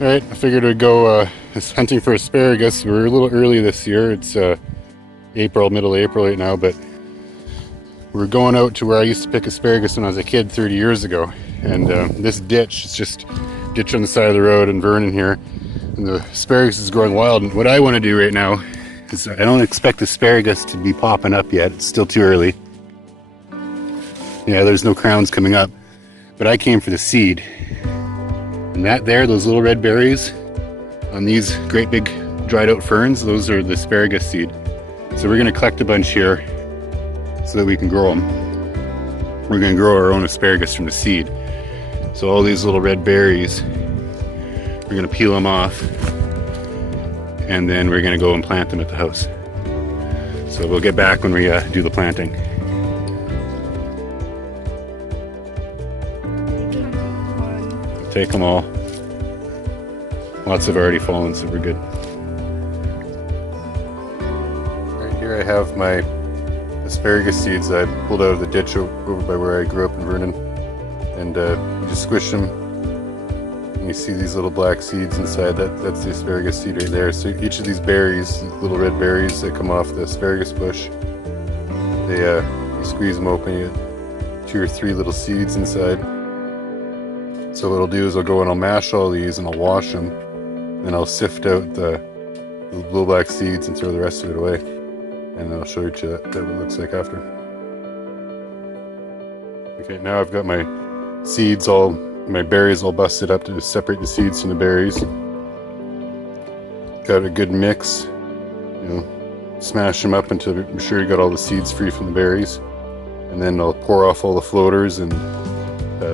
Alright, I figured I'd go hunting for asparagus. We're a little early this year. It's April, middle of April right now, but we're going out to where I used to pick asparagus when I was a kid 30 years ago. And this ditch is just a ditch on the side of the road in Vernon here. And the asparagus is growing wild. And what I want to do right now is I don't expect asparagus to be popping up yet. It's still too early. Yeah, there's no crowns coming up. But I came for the seed. And that there, those little red berries on these great big dried out ferns, those are the asparagus seed. So we're gonna collect a bunch here so that we can grow them. We're gonna grow our own asparagus from the seed. So all these little red berries, we're gonna peel them off and then we're gonna go and plant them at the house. So we'll get back when we do the planting. Take them all. Lots have already fallen, so we're good. Right here I have my asparagus seeds that I pulled out of the ditch over by where I grew up in Vernon. And you just squish them and you see these little black seeds inside. That's the asparagus seed right there. So each of these berries, little red berries that come off the asparagus bush, you squeeze them open, you get 2 or 3 little seeds inside. So what I'll do is I'll go and I'll mash all these and I'll wash them, and I'll sift out the blue black seeds and throw the rest of it away. And I'll show you what it looks like after. Okay, now I've got my seeds my berries all busted up to separate the seeds from the berries. Got a good mix, smash them up until I'm sure you got all the seeds free from the berries. And then I'll pour off all the floaters and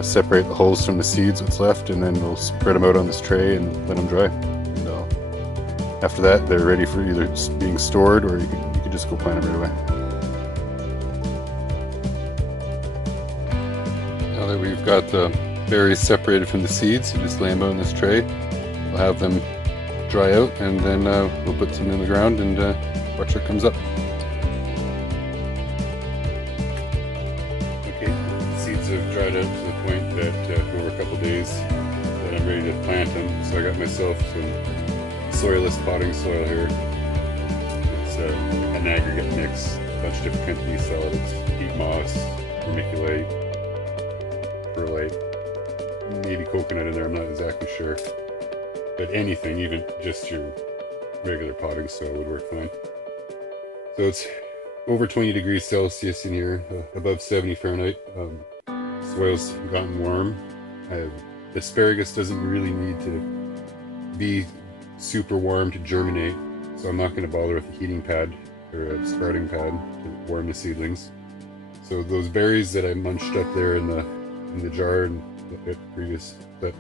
separate the hulls from the seeds, what's left, and then we'll spread them out on this tray and let them dry. And after that, they're ready for either being stored or you can just go plant them right away. Now that we've got the berries separated from the seeds, you just lay them out on this tray. We'll have them dry out, and then we'll put some in the ground and watch what comes up. Okay, the seeds have dried out to the point that over a couple days that I'm ready to plant them. So I got myself some soilless potting soil here. It's an aggregate mix, a bunch of different companies sell it. It's peat moss, vermiculite, perlite, maybe coconut in there, I'm not exactly sure. But anything, even just your regular potting soil would work fine. So it's over 20 degrees Celsius in here, above 70 Fahrenheit. Soil's gotten warm. Asparagus doesn't really need to be super warm to germinate, so I'm not going to bother with a heating pad or a sprouting pad to warm the seedlings. So those berries that I munched up there in the jar and the previous, that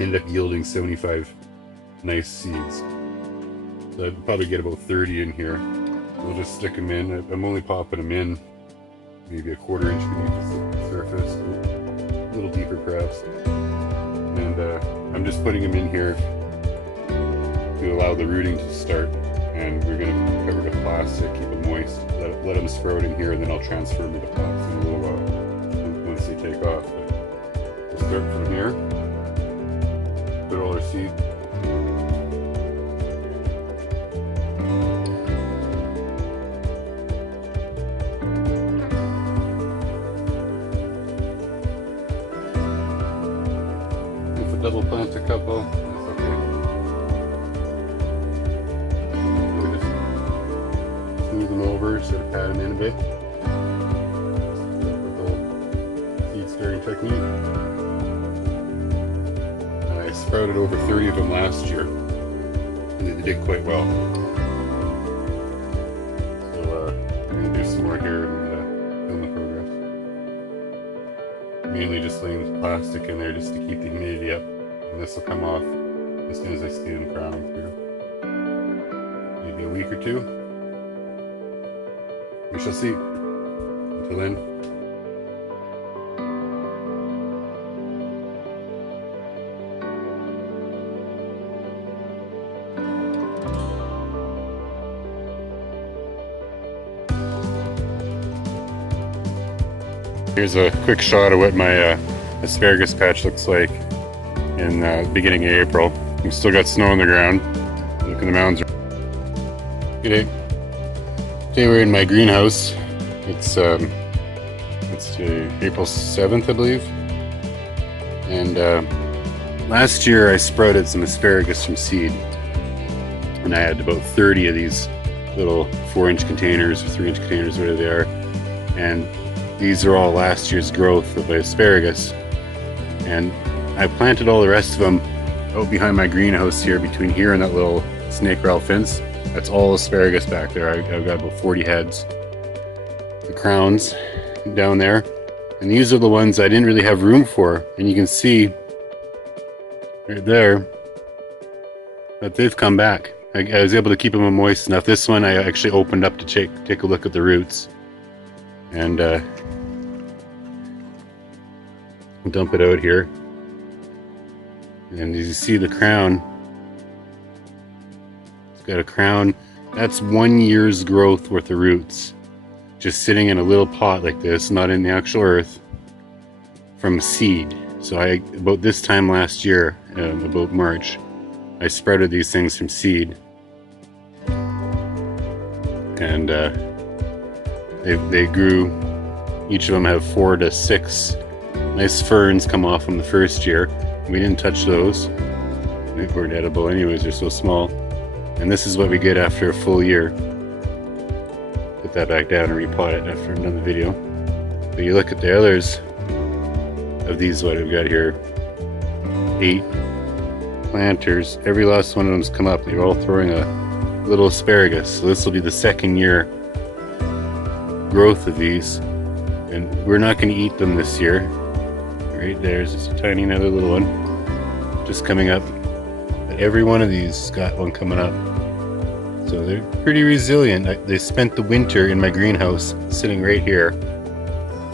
ended up yielding 75 nice seeds. So I'd probably get about 30 in here. We'll just stick them in. I'm only popping them in maybe a 1/4 inch beneath the surface, a little deeper perhaps. And I'm just putting them in here to allow the rooting to start. And we're going to cover it with plastic, keep them moist, let them sprout in here, and then I'll transfer them to the pots in a little while once they take off. But we'll start from here. Put all our seed. Double plant a couple, that's okay. We'll just smooth them over, sort of pat them in a bit. Little seed stirring technique. And I sprouted over 30 of them last year, and they did quite well. So I'm going to do some more here and film the progress. Mainly just laying plastic in there just to keep the humidity up. And this will come off as soon as I see them crowning through. Maybe a week or 2. We shall see. Until then. Here's a quick shot of what my asparagus patch looks like. in the beginning of April. We've still got snow on the ground. Look at the mountains. Good day. Today we're in my greenhouse. It's April 7th, I believe. And last year I sprouted some asparagus from seed. And I had about 30 of these little 4-inch containers or 3-inch containers, whatever they are. And these are all last year's growth of asparagus. And I planted all the rest of them out behind my greenhouse here, between here and that little snake rail fence. That's all asparagus back there. I've got about 40 heads. The crowns down there. And these are the ones I didn't really have room for. And you can see right there that they've come back. I was able to keep them moist enough. This one I actually opened up to take a look at the roots. And dump it out here. And as you see the crown, it's got a crown. That's 1 year's growth worth of roots, just sitting in a little pot like this, not in the actual earth, from seed. So about this time last year, about March, I sprouted these things from seed. And they grew. Each of them have 4 to 6 nice ferns come off them the first year. We didn't touch those. They weren't edible anyways, they're so small. And this is what we get after a full year. Put that back down and repot it after I'm done the video. But you look at the others of these, what we've got here, 8 planters. Every last one of them's come up. They're all throwing a little asparagus. So this will be the 2nd year growth of these. And we're not going to eat them this year. Right there's just a tiny another little one just coming up. But every one of these got one coming up. So they're pretty resilient. They spent the winter in my greenhouse sitting right here.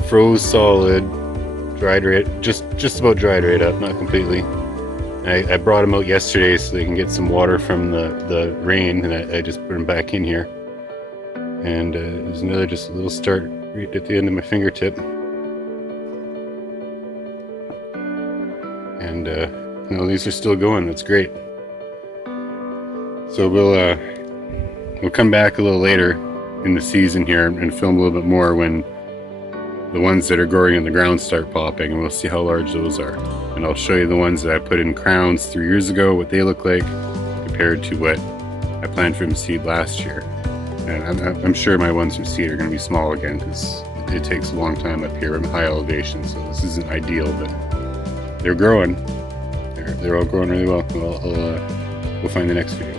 Froze solid, dried right, just about dried right up, not completely. I brought them out yesterday so they can get some water from the rain, and I just put them back in here. And there's another just a little start right at the end of my fingertip. And these are still going. That's great. So we'll come back a little later in the season here and film a little bit more when the ones that are growing in the ground start popping, and we'll see how large those are. And I'll show you the ones that I put in crowns 3 years ago, what they look like compared to what I planted from seed last year. And I'm sure my ones from seed are going to be small again because it takes a long time up here in high elevation, so this isn't ideal, but they're growing. They're all growing really well. We'll find the next video.